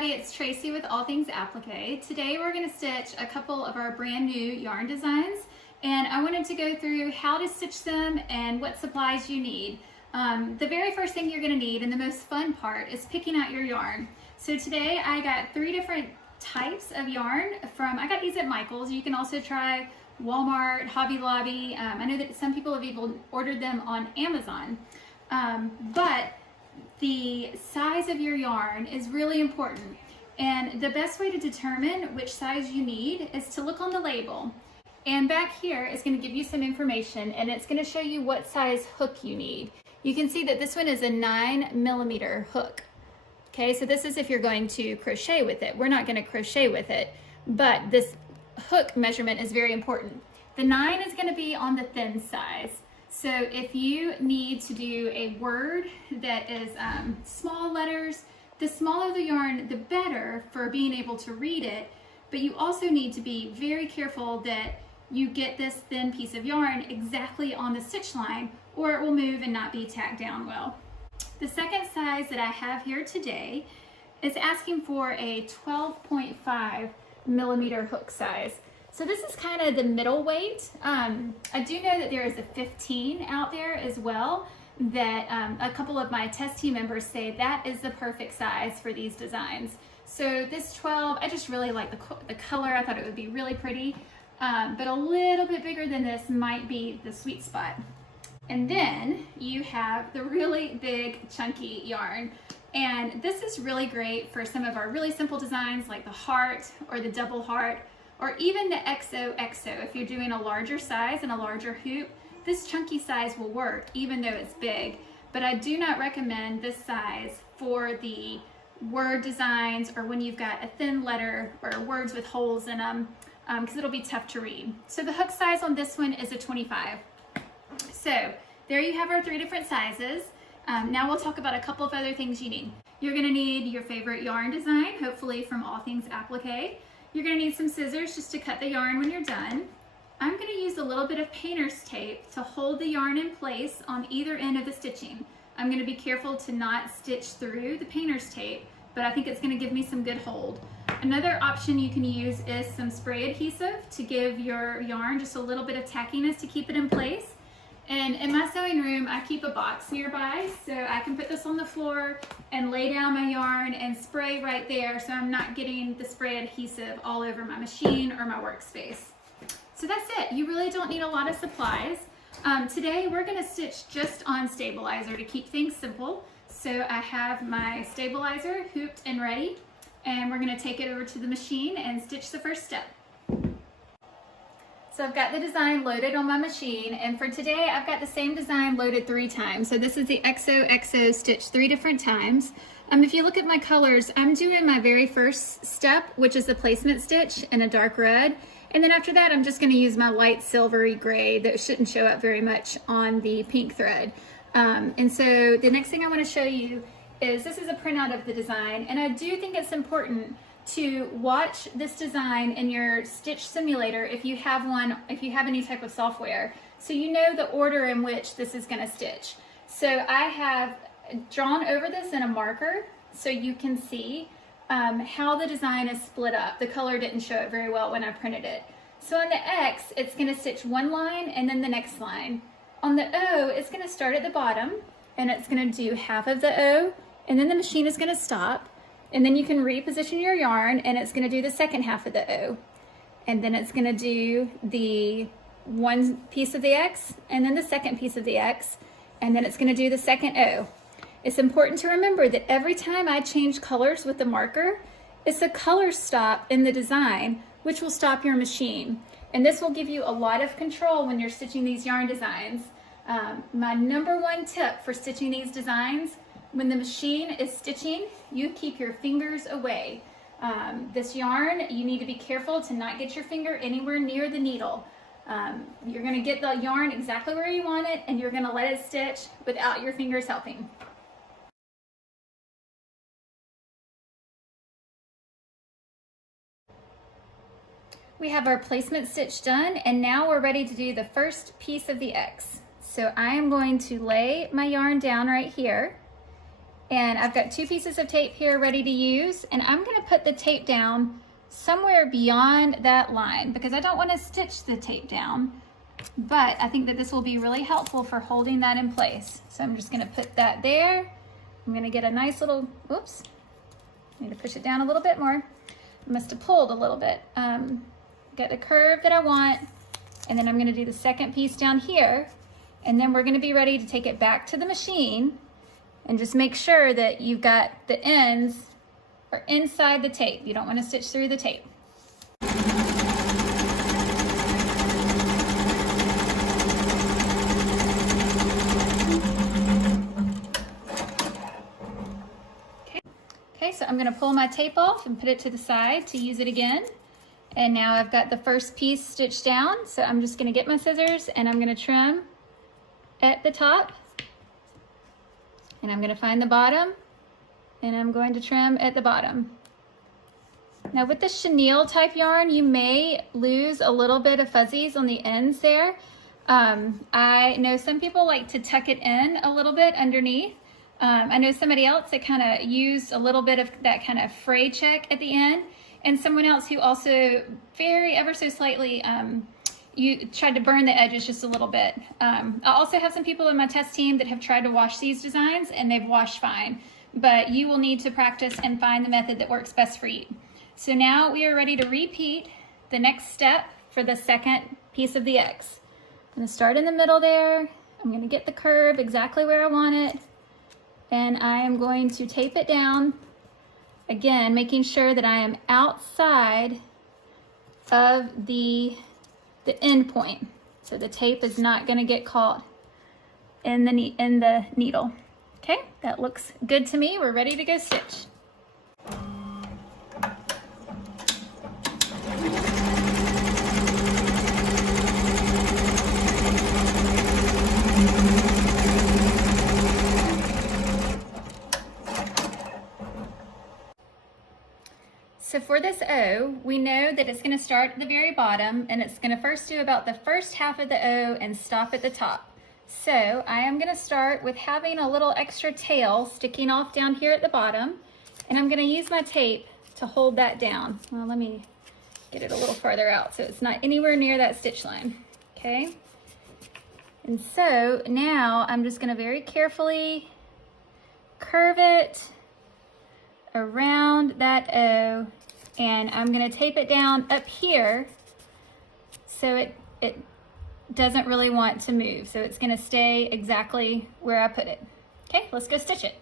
everybody, it's Tracy with All Things Applique. Today we're going to stitch a couple of our brand new yarn designs, and I wanted to go through how to stitch them and what supplies you need. The very first thing you're going to need, and the most fun part, is picking out your yarn. So today I got 3 different types of yarn I got these at Michael's. You can also try Walmart, Hobby Lobby. I know that some people have even ordered them on Amazon. But the size of your yarn is really important, and the best way to determine which size you need is to look on the label, and back here is going to give you some information, and it's going to show you what size hook you need. You can see that this one is a 9mm hook. Okay, so this is if you're going to crochet with it. We're not going to crochet with it, but this hook measurement is very important. The 9 is going to be on the thin size. So if you need to do a word that is small letters, the smaller the yarn, the better for being able to read it. But you also need to be very careful that you get this thin piece of yarn exactly on the stitch line, or it will move and not be tacked down well. The second size that I have here today is asking for a 12.5mm hook size. So this is kind of the middle weight. I do know that there is a 15 out there as well, that a couple of my test team members say that is the perfect size for these designs. So this 12, I just really like the color. I thought it would be really pretty, but a little bit bigger than this might be the sweet spot. And then you have the really big chunky yarn. And this is really great for some of our really simple designs like the heart or the double heart, or even the XOXO. If you're doing a larger size and a larger hoop, this chunky size will work even though it's big. But I do not recommend this size for the word designs or when you've got a thin letter or words with holes in them, because it'll be tough to read. So the hook size on this one is a 25. So there you have our 3 different sizes. Now we'll talk about a couple of other things you need. You're gonna need your favorite yarn design, hopefully from All Things Applique. You're going to need some scissors just to cut the yarn when you're done. I'm going to use a little bit of painter's tape to hold the yarn in place on either end of the stitching. I'm going to be careful to not stitch through the painter's tape, but I think it's going to give me some good hold. Another option you can use is some spray adhesive to give your yarn just a little bit of tackiness to keep it in place. And in my sewing room, I keep a box nearby, so I can put this on the floor and lay down my yarn and spray right there, so I'm not getting the spray adhesive all over my machine or my workspace. So that's it. You really don't need a lot of supplies. Today we're going to stitch just on stabilizer to keep things simple. So I have my stabilizer hooped and ready, and we're going to take it over to the machine and stitch the first step. So I've got the design loaded on my machine, and for today I've got the same design loaded 3 times. So this is the XOXO stitch 3 different times. If you look at my colors, I'm doing my very first step, which is the placement stitch in a dark red. And then after that, I'm just going to use my light silvery gray that shouldn't show up very much on the pink thread. And so the next thing I want to show you is this is a printout of the design, and I do think it's important to watch this design in your stitch simulator if you have one, if you have any type of software, so you know the order in which this is going to stitch. So I have drawn over this in a marker so you can see how the design is split up. The color didn't show it very well when I printed it. So on the X, it's going to stitch one line and then the next line. On the O, it's going to start at the bottom, and it's going to do half of the O, and then the machine is going to stop. And then you can reposition your yarn, and it's going to do the second half of the O. And then it's going to do the one piece of the X, and then the second piece of the X, and then it's going to do the second O. It's important to remember that every time I change colors with the marker, it's a color stop in the design, which will stop your machine. And this will give you a lot of control when you're stitching these yarn designs. My #1 tip for stitching these designs: when the machine is stitching, you keep your fingers away. This yarn, you need to be careful to not get your finger anywhere near the needle. You're going to get the yarn exactly where you want it, and you're going to let it stitch without your fingers helping. We have our placement stitch done, and now we're ready to do the first piece of the X. So I am going to lay my yarn down right here, And I've got 2 pieces of tape here ready to use, and I'm gonna put the tape down somewhere beyond that line because I don't want to stitch the tape down, but I think that this will be really helpful for holding that in place. So I'm just gonna put that there. I'm gonna get a nice little, oops, I need to push it down a little bit more. I must have pulled a little bit. Get the curve that I want, and then I'm gonna do the second piece down here, and then we're gonna be ready to take it back to the machine and just make sure that you've got the ends are inside the tape. You don't want to stitch through the tape. Okay, so I'm going to pull my tape off and put it to the side to use it again. And now I've got the first piece stitched down, so I'm just going to get my scissors and I'm going to trim at the top. And I'm going to find the bottom and I'm going to trim at the bottom. Now with the chenille type yarn, you may lose a little bit of fuzzies on the ends there. I know some people like to tuck it in a little bit underneath. I know somebody else that kind of used a little bit of that kind of fray check at the end, and someone else who also ever so slightly you tried to burn the edges just a little bit. I also have some people in my test team that have tried to wash these designs and they've washed fine, but you will need to practice and find the method that works best for you. So now we are ready to repeat the next step for the second piece of the X. I'm going to start in the middle there. I'm going to get the curve exactly where I want it, and I am going to tape it down, again making sure that I am outside of the end point, so the tape is not going to get caught in the needle. Okay, that looks good to me. We're ready to go stitch. So for this O, we know that it's going to start at the very bottom and it's going to first do about the first half of the O and stop at the top. So I am going to start with having a little extra tail sticking off down here at the bottom, and I'm going to use my tape to hold that down. Well, let me get it a little farther out so it's not anywhere near that stitch line. Okay. And so now I'm just going to very carefully curve it around that O, and I'm going to tape it down up here so it doesn't really want to move. So it's going to stay exactly where I put it. Okay, let's go stitch it.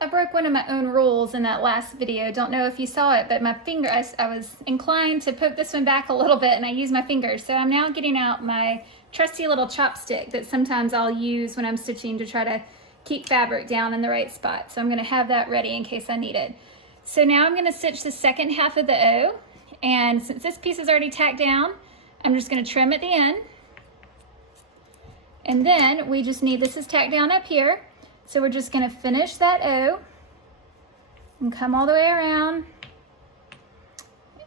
I broke one of my own rules in that last video. Don't know if you saw it, but my finger, I was inclined to put this one back a little bit and I used my fingers. So I'm now getting out my trusty little chopstick that sometimes I'll use when I'm stitching to try to keep fabric down in the right spot. So I'm gonna have that ready in case I need it. So now I'm gonna stitch the second half of the O. And since this piece is already tacked down, I'm just gonna trim at the end. And then we just need, this is tacked down up here. So we're just going to finish that O and come all the way around.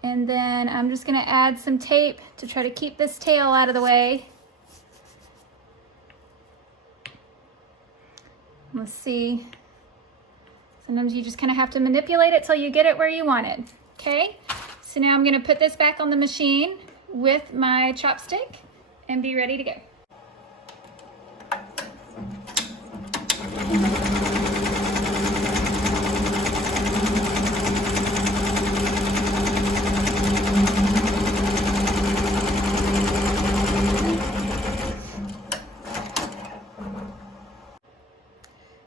And then I'm just going to add some tape to try to keep this tail out of the way. Let's see. Sometimes you just kind of have to manipulate it till you get it where you want it. Okay, so now I'm going to put this back on the machine with my chopstick and be ready to go.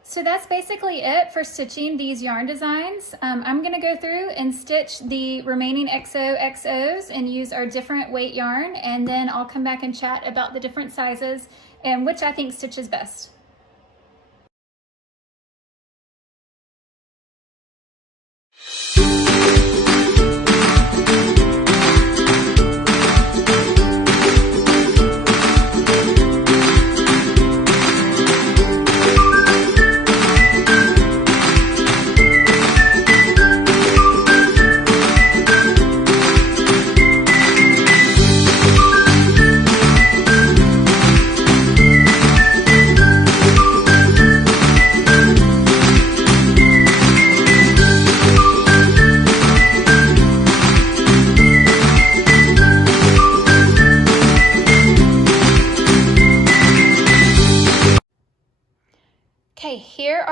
So that's basically it for stitching these yarn designs. I'm going to go through and stitch the remaining XOXOs and use our different weight yarn, and then I'll come back and chat about the different sizes and which I think stitches best.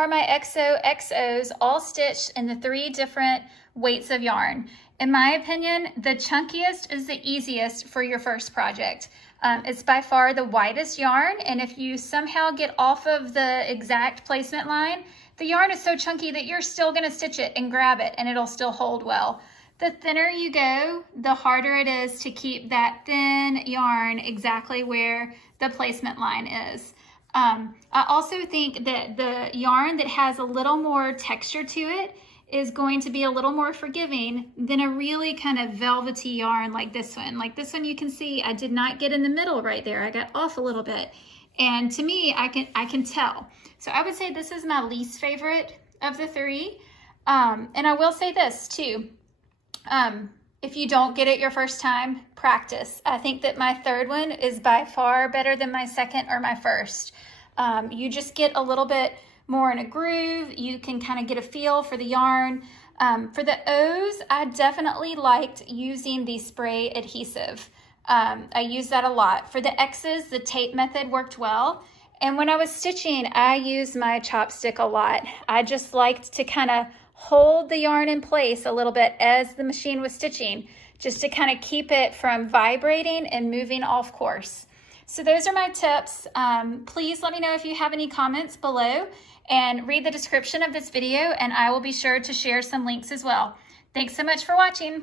are my XOXOs all stitched in the 3 different weights of yarn. In my opinion, the chunkiest is the easiest for your first project. It's by far the widest yarn, and if you somehow get off of the exact placement line, the yarn is so chunky that you're still gonna stitch it and grab it and it'll still hold well. The thinner you go, the harder it is to keep that thin yarn exactly where the placement line is. I also think that the yarn that has a little more texture to it is going to be a little more forgiving than a really kind of velvety yarn like this one. Like this one, you can see I did not get in the middle right there. I got off a little bit. And to me, I can tell. So I would say this is my least favorite of the 3. And I will say this too. If you don't get it your first time, practice. I think that my 3rd one is by far better than my 2nd or my 1st. You just get a little bit more in a groove. You can kind of get a feel for the yarn. For the O's, I definitely liked using the spray adhesive. I use that a lot. For the X's, the tape method worked well. And when I was stitching, I used my chopstick a lot. I just liked to kind of hold the yarn in place a little bit as the machine was stitching, just to kind of keep it from vibrating and moving off course. So those are my tips. Please let me know if you have any comments below, and read the description of this video, and I will be sure to share some links as well. Thanks so much for watching.